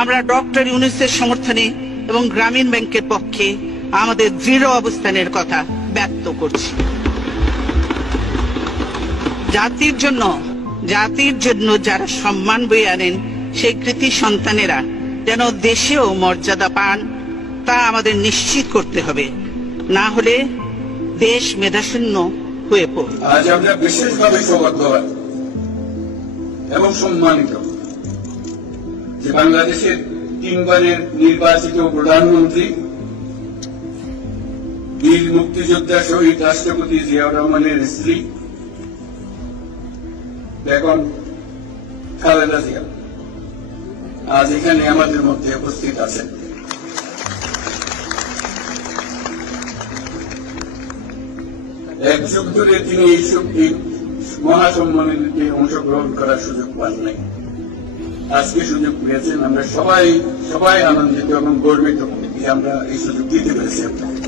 আমরা ডক্টর ইউনূসের সমর্থনে এবং গ্রামীণ ব্যাংকের পক্ষে আমাদের দৃঢ় অবস্থানের কথা ব্যক্ত করছি। জাতির জন্য যারা সম্মান বয়ে আনেন সেই কৃতি সন্তানেরা যেন দেশেও মর্যাদা পান, তা আমাদের নিশ্চিত করতে হবে, না হলে দেশ মেধাশূন্য হয়ে পড়বে। আজ আমরা বিশেষভাবে সৌভাগ্যবান এবং সম্মানিত যে বাংলাদেশের 3 বারের নির্বাচিত প্রধানমন্ত্রী বীর মুক্তিযোদ্ধা শহীদ রাষ্ট্রপতি জিয়াউর রহমানের স্ত্রী বেগম খালেদা জিয়া আজ এখানে আমাদের মধ্যে উপস্থিত আছেন। এক যুগ ধরে তিনি এই মহাসম্মেলনে অংশগ্রহণ করার সুযোগ পান নাই, আজকে সুযোগ পেয়েছেন। আমরা সবাই আনন্দিত এবং গর্বিত যে আমরা এই সুযোগ দিতে পেরেছি আপনাকে।